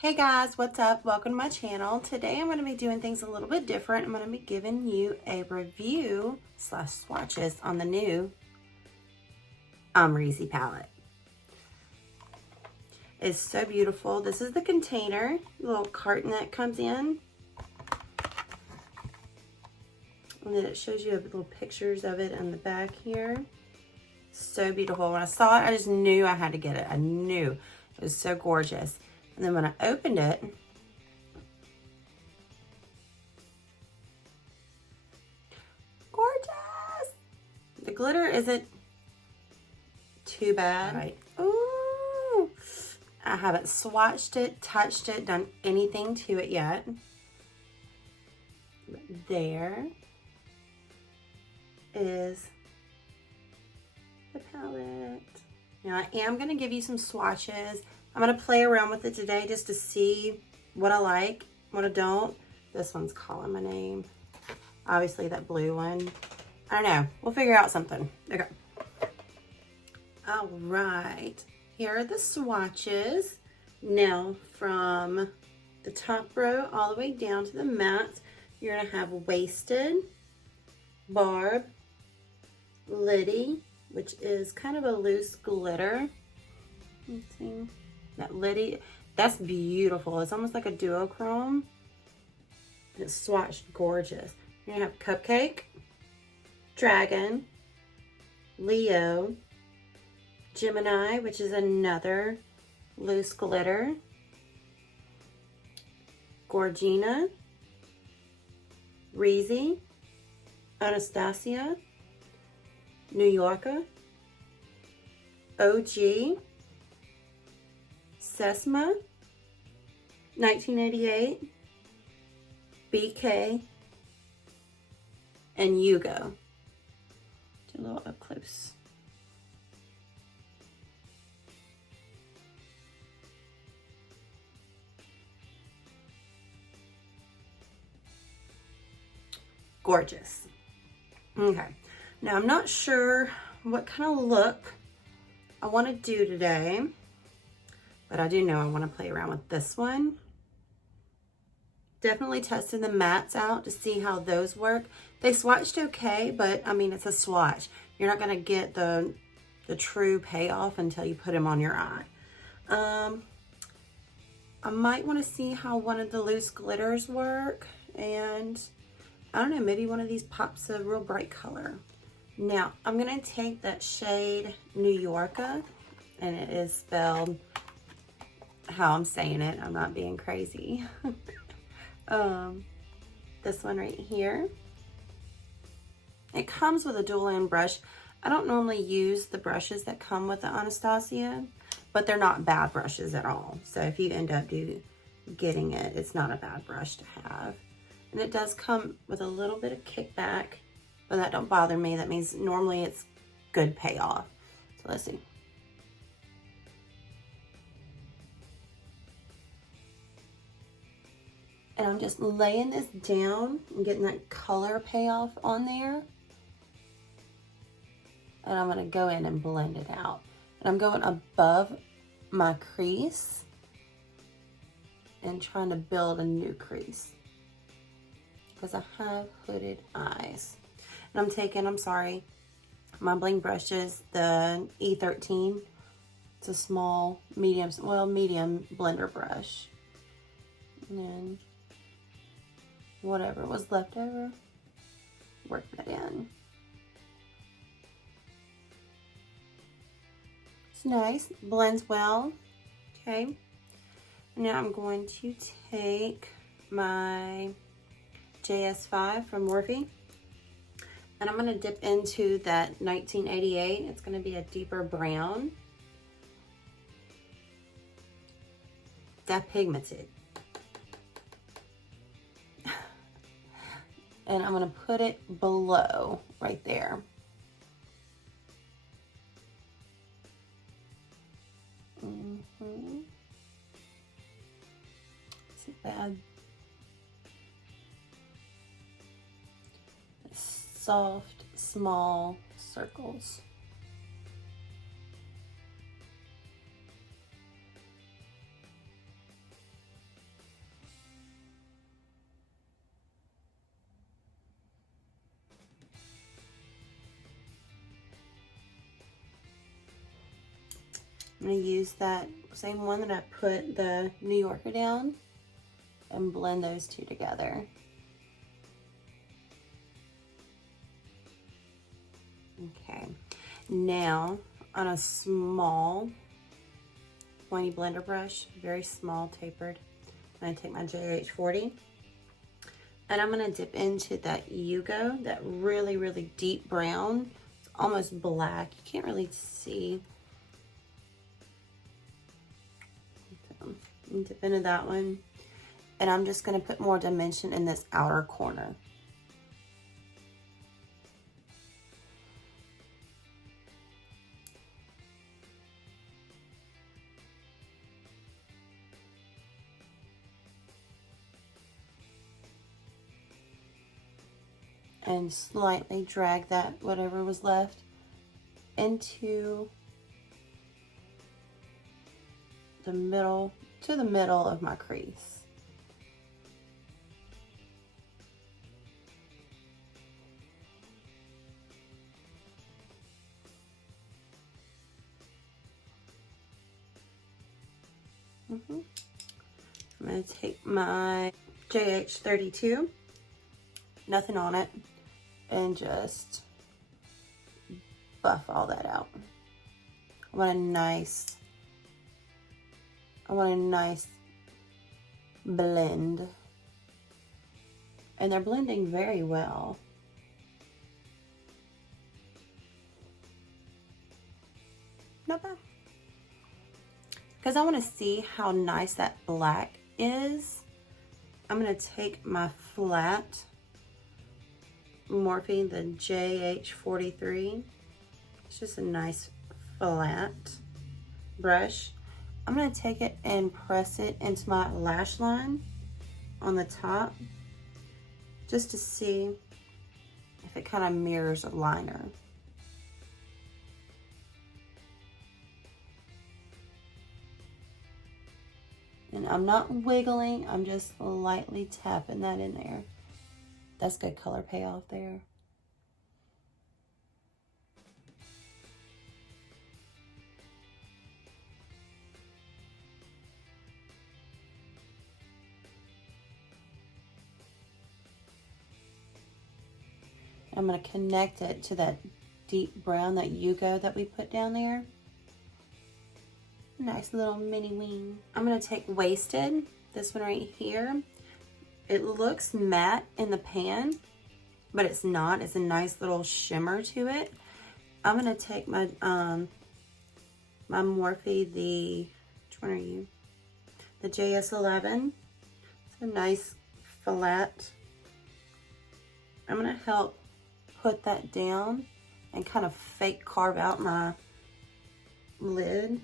Hey guys, what's up? Welcome to my channel. Today I'm going to be doing things a little bit different. I'm going to be giving you a review / swatches on the new AMREZY palette. It's so beautiful. This is the container, the little carton that comes in. And then it shows you little pictures of it on the back here. So beautiful. When I saw it, I just knew I had to get it. I knew. It was so gorgeous. And then when I opened it, gorgeous! The glitter isn't too bad. Right. Ooh! I haven't swatched it, touched it, done anything to it yet. But there is the palette. Now I am going to give you some swatches. I'm going to play around with it today just to see what I like, what I don't. This one's calling my name. Obviously that blue one. I don't know. We'll figure out something. Okay. All right. Here are the swatches. Now from the top row all the way down to the matte, you're going to have Wasted, Barb, Liddy, which is kind of a loose glitter. Let's see. That Liddy, that's beautiful. It's almost like a duochrome. It's swatched gorgeous. You're gonna have Cupcake, Dragon, Leo, Gemini, which is another loose glitter, Gorgina, Reezy, Anastasia, New Yorker, OG, Sesma, 1988, BK, and Yugo. Do a little up close. Gorgeous. Okay, now I'm not sure what kind of look I want to do today, but I do know I want to play around with this one. Definitely testing the mattes out to see how those work. They swatched okay, but I mean, it's a swatch. You're not going to get the true payoff until you put them on your eye. I might want to see how one of the loose glitters work, and I don't know, maybe one of these pops a real bright color. Now, I'm going to take that shade New Yorker, and it is spelled how I'm saying it. I'm not being crazy. This one right here. It comes with a dual end brush. I don't normally use the brushes that come with the Anastasia, but they're not bad brushes at all. So if you end up getting it, it's not a bad brush to have. And it does come with a little bit of kickback, but that don't bother me. That means normally it's good payoff. So let's see. And I'm just laying this down and getting that color payoff on there. And I'm going to go in and blend it out. And I'm going above my crease and trying to build a new crease, because I have hooded eyes. And I'm taking, my bling brushes, the E13. It's a small, medium blender brush. And then whatever was left over, work that in. It's nice, blends well. Okay. Now I'm going to take my JS5 from MORPHE, and I'm going to dip into that 1988. It's going to be a deeper brown. That pigmented. And I'm going to put it below right there. Isn't bad. Soft, small circles. I'm going to use that same one that I put the New Yorker down and blend those two together. Okay, now on a small pointy blender brush, very small tapered, I'm going to take my JH40 and I'm going to dip into that Yugo, that really, really deep brown. It's almost black. You can't really see. So, dip into that one. And I'm just going to put more dimension in this outer corner. And slightly drag that, whatever was left, into the middle, to the middle of my crease. I'm going to take my JH32, nothing on it, and just buff all that out. I want a nice blend. And they're blending very well. Not bad. Because I want to see how nice that black is, I'm going to take my flat Morphe, the JH43. It's just a nice flat brush. I'm going to take it and press it into my lash line on the top just to see if it kind of mirrors a liner. And I'm not wiggling, I'm just lightly tapping that in there. That's good color payoff there. I'm going to connect it to that deep brown, that Yugo that we put down there. Nice little mini wing. I'm going to take Wasted, this one right here. It looks matte in the pan, but it's not. It's a nice little shimmer to it. I'm going to take my my Morphe, which one are you? The JS11. It's a nice flat. I'm going to help put that down and kind of fake carve out my lid.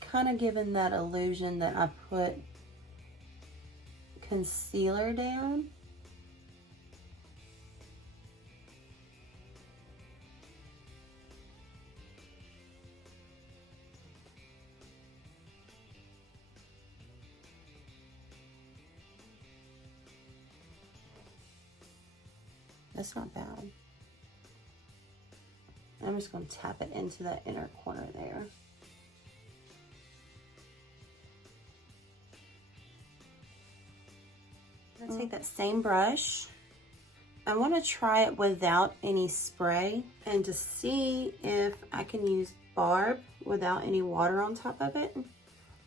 Kind of giving that illusion that I put concealer down. That's not bad. I'm just going to tap it into that inner corner there. I'm going to take that same brush. I want to try it without any spray and to see if I can use barb without any water on top of it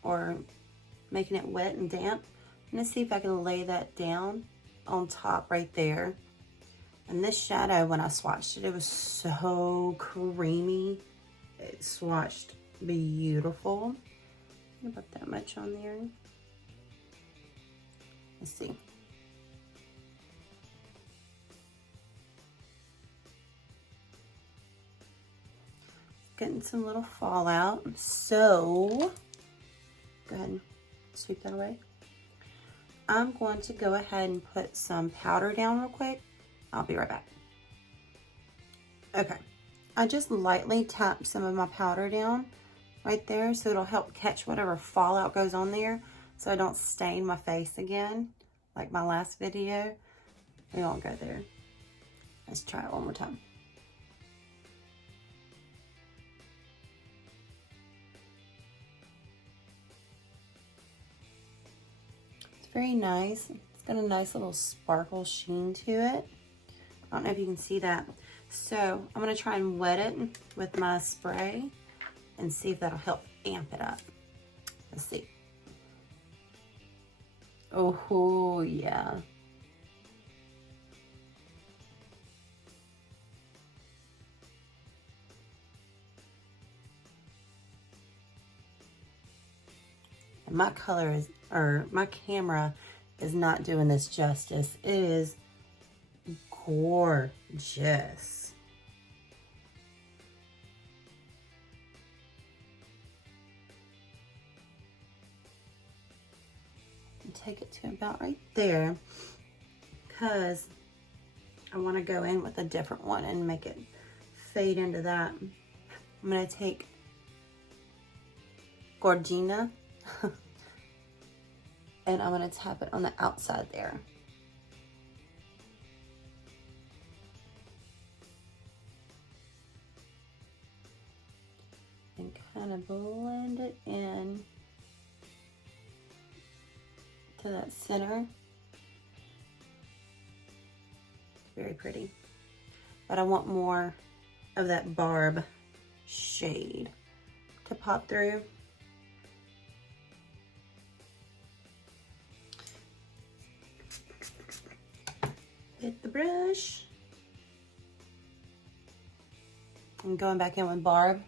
or making it wet and damp. I'm going to see if I can lay that down on top right there. And this shadow, when I swatched it, it was so creamy. It swatched beautiful. I'm gonna put that much on there. Let's see. Getting some little fallout. So, go ahead and sweep that away. I'm going to go ahead and put some powder down real quick. I'll be right back. Okay, I just lightly tapped some of my powder down right there so it'll help catch whatever fallout goes on there so I don't stain my face again like my last video. We won't go there. Let's try it one more time. It's very nice. It's got a nice little sparkle sheen to it. I don't know if you can see that. So I'm gonna try and wet it with my spray and see if that'll help amp it up. Let's see. Oh, yeah. And my color is, or my camera is not doing this justice. It is gorgeous. Take it to about right there because I want to go in with a different one and make it fade into that. I'm going to take Gorgina and I'm going to tap it on the outside there. And kind of blend it in to that center. Very pretty. But I want more of that barb shade to pop through. Get the brush. I'm going back in with barb.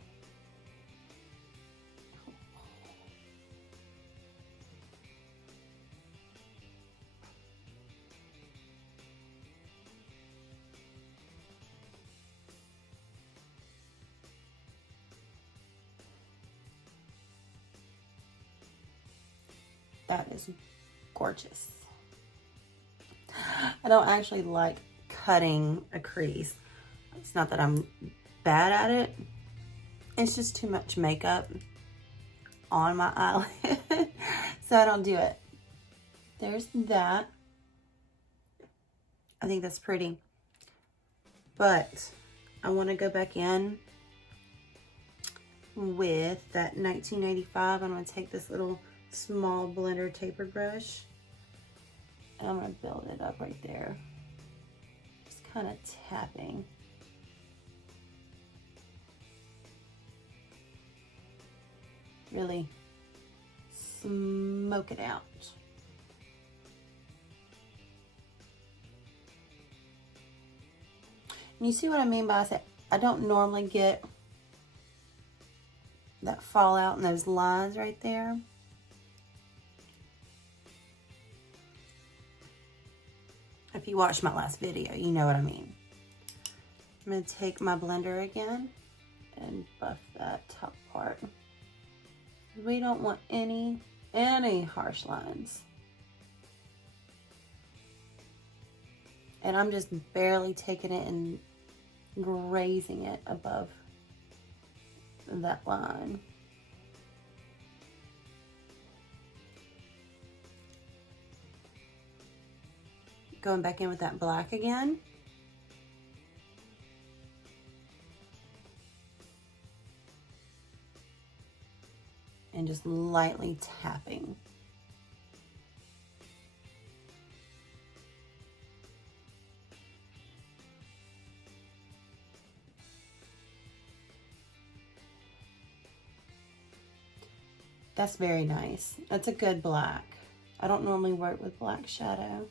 That is gorgeous. I don't actually like cutting a crease. It's not that I'm bad at it. It's just too much makeup on my eyelid. So I don't do it. There's that. I think that's pretty. But I want to go back in with that 1985. I'm going to take this little small blender tapered brush and I'm going to build it up right there, just kind of tapping. Really smoke it out. And you see what I mean by I say I don't normally get that fallout in those lines right there. If you watched my last video, you know what I mean. I'm going to take my blender again and buff that top part. We don't want any harsh lines. And I'm just barely taking it and grazing it above that line. Going back in with that black again. And just lightly tapping. That's very nice. That's a good black. I don't normally work with black shadow.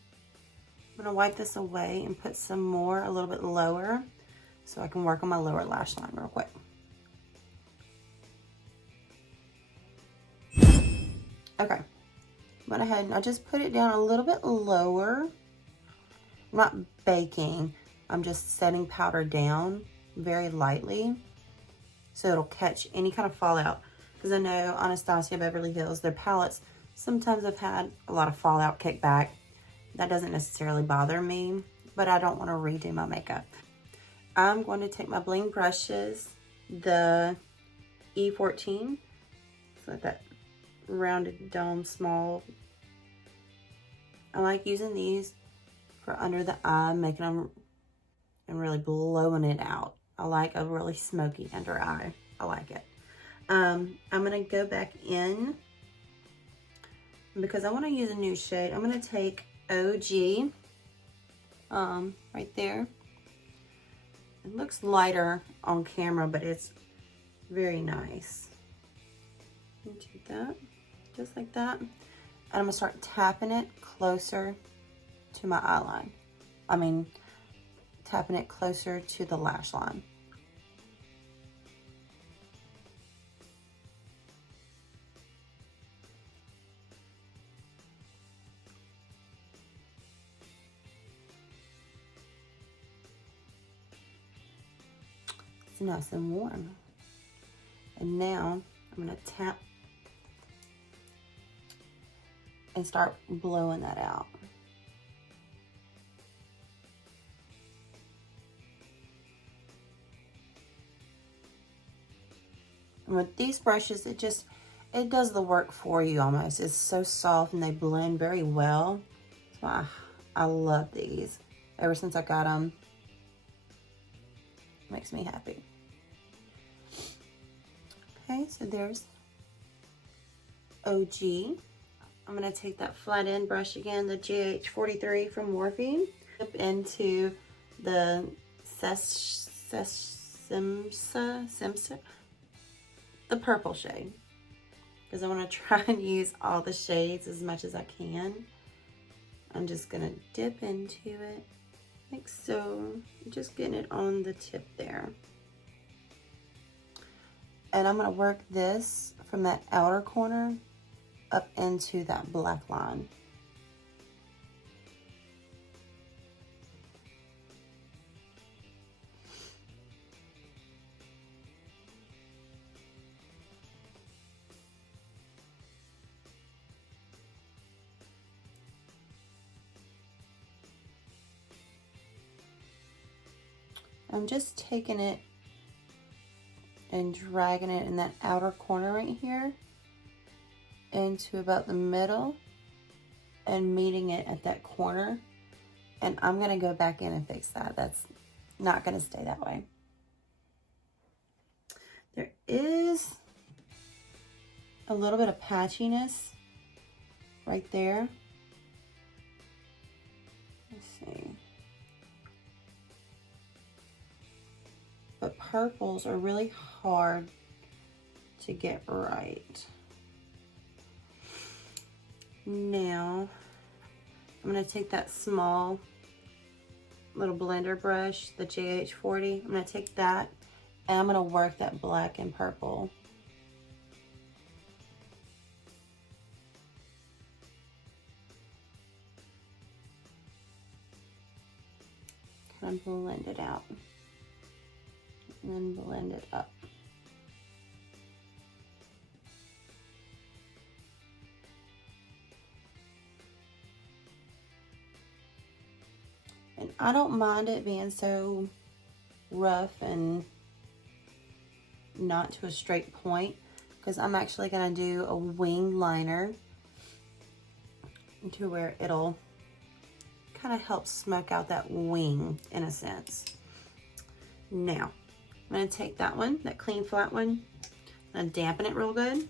I'm gonna wipe this away and put some more a little bit lower so I can work on my lower lash line real quick. Okay, went ahead and I just put it down a little bit lower. I'm not baking, I'm just setting powder down very lightly so it'll catch any kind of fallout. Because I know Anastasia Beverly Hills, their palettes sometimes have had a lot of fallout kick back. That doesn't necessarily bother me, but I don't want to redo my makeup. I'm going to take my bling brushes, the E14, so like that rounded dome small. I like using these for under the eye, making them and really blowing it out. I like a really smoky under eye. I like it. I'm gonna go back in because I want to use a new shade. I'm gonna take OG, right there. It looks lighter on camera, but it's very nice. Take that, just like that. And I'm gonna start tapping it closer to my eye line. I mean, tapping it closer to the lash line. It's nice and warm. And now I'm gonna tap and start blowing that out. And with these brushes, it does the work for you almost. It's so soft and they blend very well. So I love these. Ever since I got them, makes me happy. Okay, so there's OG. I'm gonna take that flat end brush again, the GH43 from Morphe, up into the Simsa, the purple shade, because I want to try and use all the shades as much as I can. I'm just gonna dip into it like so, just getting it on the tip there. And I'm gonna work this from that outer corner up into that black line. I'm just taking it and dragging it in that outer corner right here into about the middle and meeting it at that corner. And I'm gonna go back in and fix that. That's not gonna stay that way. There is a little bit of patchiness right there. Let's see. But purples are really hard to get right. Now, I'm gonna take that small little blender brush, the JH40. I'm gonna take that and I'm gonna work that black and purple. Kind of blend it out. And then blend it up. And I don't mind it being so rough and not to a straight point, because I'm actually gonna do a wing liner to where it'll kind of help smoke out that wing in a sense. Now, I'm gonna take that one, that clean flat one, and dampen it real good.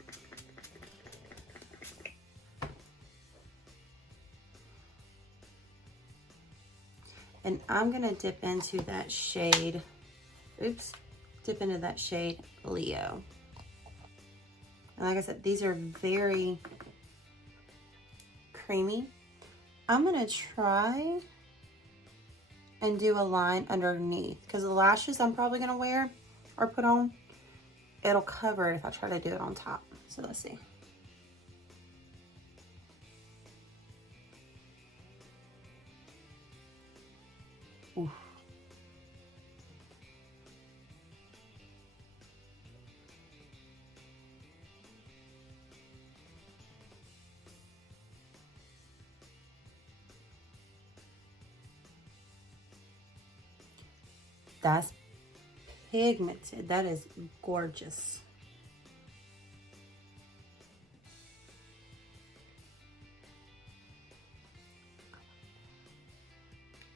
And I'm gonna dip into that shade, dip into that shade Leo. And like I said, these are very creamy. I'm gonna try and do a line underneath, because the lashes I'm probably gonna wear or put on, it'll cover it if I try to do it on top. So let's see. Ooh. That's pigmented. That is gorgeous.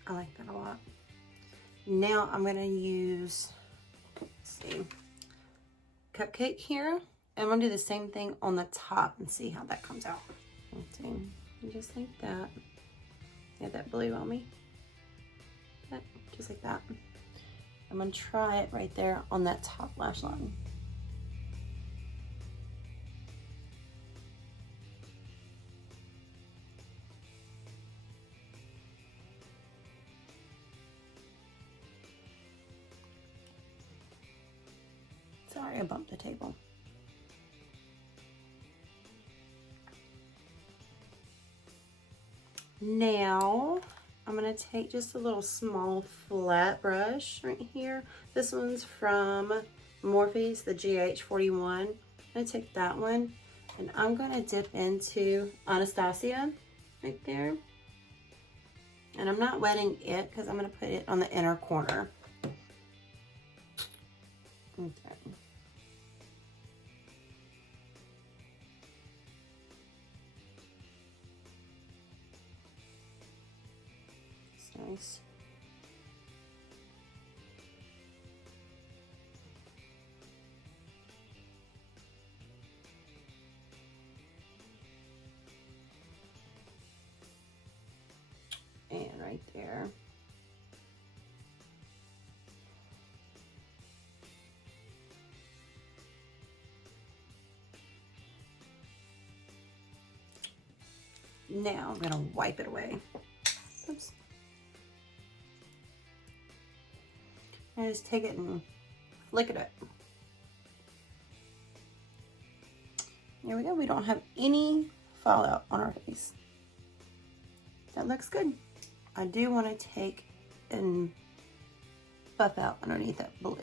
I like that a lot. Now I'm gonna use, let's see, Cupcake here. And I'm gonna do the same thing on the top and see how that comes out. Let's see, just like that. Get that blue on me. Just like that. I'm gonna try it right there on that top lash line. Sorry, I bumped the table. Now, I'm gonna take just a little small flat brush right here. This one's from Morphe's, the GH41. I'm gonna take that one and I'm gonna dip into Anastasia right there. And I'm not wetting it because I'm gonna put it on the inner corner. Okay. Nice. And right there. Now I'm gonna wipe it away. Oops. I just take it and flick it up. There we go. We don't have any fallout on our face. That looks good. I do want to take and buff out underneath that blue.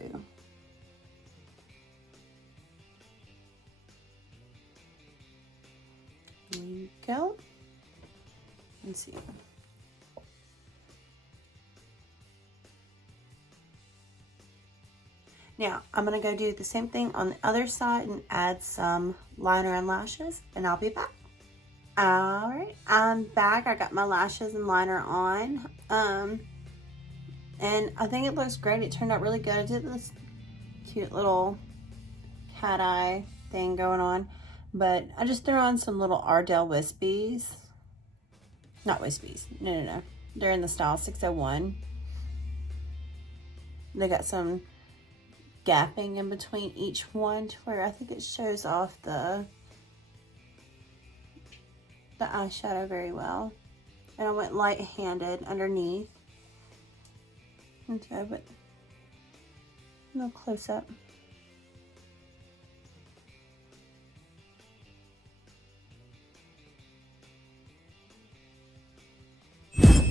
There you go. Let's see. Now, I'm going to go do the same thing on the other side and add some liner and lashes, and I'll be back. All right, I'm back. I got my lashes and liner on, and I think it looks great. It turned out really good. I did this cute little cat eye thing going on, but I just threw on some little Ardell wispies. Not wispies. No. They're in the style 601. They got some gapping in between each one to where I think it shows off the eyeshadow very well. And I went light-handed underneath. Okay, but no close up.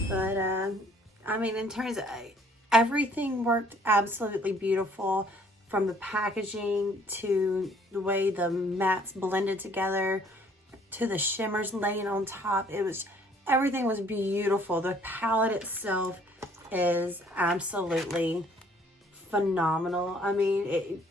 But I mean, in terms of everything worked absolutely beautiful, from the packaging to the way the mattes blended together to the shimmers laying on top. Everything was beautiful. The palette itself is absolutely phenomenal. I mean,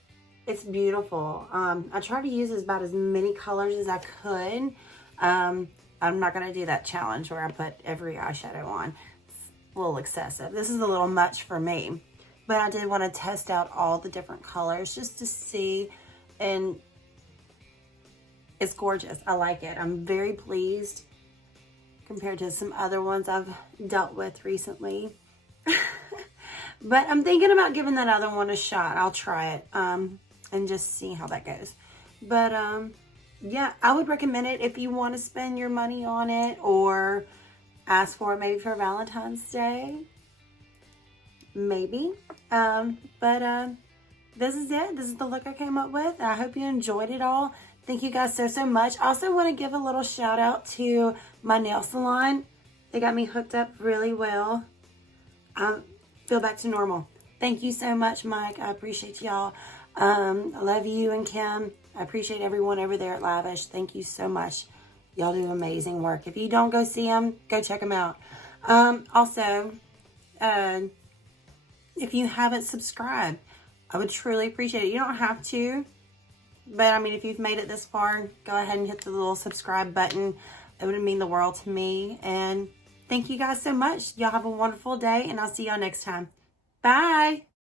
it's beautiful. I tried to use about as many colors as I could. I'm not going to do that challenge where I put every eyeshadow on. It's a little excessive. This is a little much for me. But I did want to test out all the different colors just to see, and it's gorgeous. I like it. I'm very pleased compared to some other ones I've dealt with recently. But I'm thinking about giving that other one a shot. I'll try it and just see how that goes. But yeah, I would recommend it if you want to spend your money on it or ask for it maybe for Valentine's Day. Maybe. This is it. This is the look I came up with. I hope you enjoyed it all. Thank you guys so much. I also want to give a little shout out to my nail salon. They got me hooked up really well. I feel back to normal. Thank you so much, Mike. I appreciate y'all. I love you and Kim. I appreciate everyone over there at Lavish. Thank you so much. Y'all do amazing work. If you don't go see them, go check them out. Also, if you haven't subscribed, I would truly appreciate it. You don't have to, but I mean, if you've made it this far, go ahead and hit the little subscribe button. It would mean the world to me. And thank you guys so much. Y'all have a wonderful day, and I'll see y'all next time. Bye.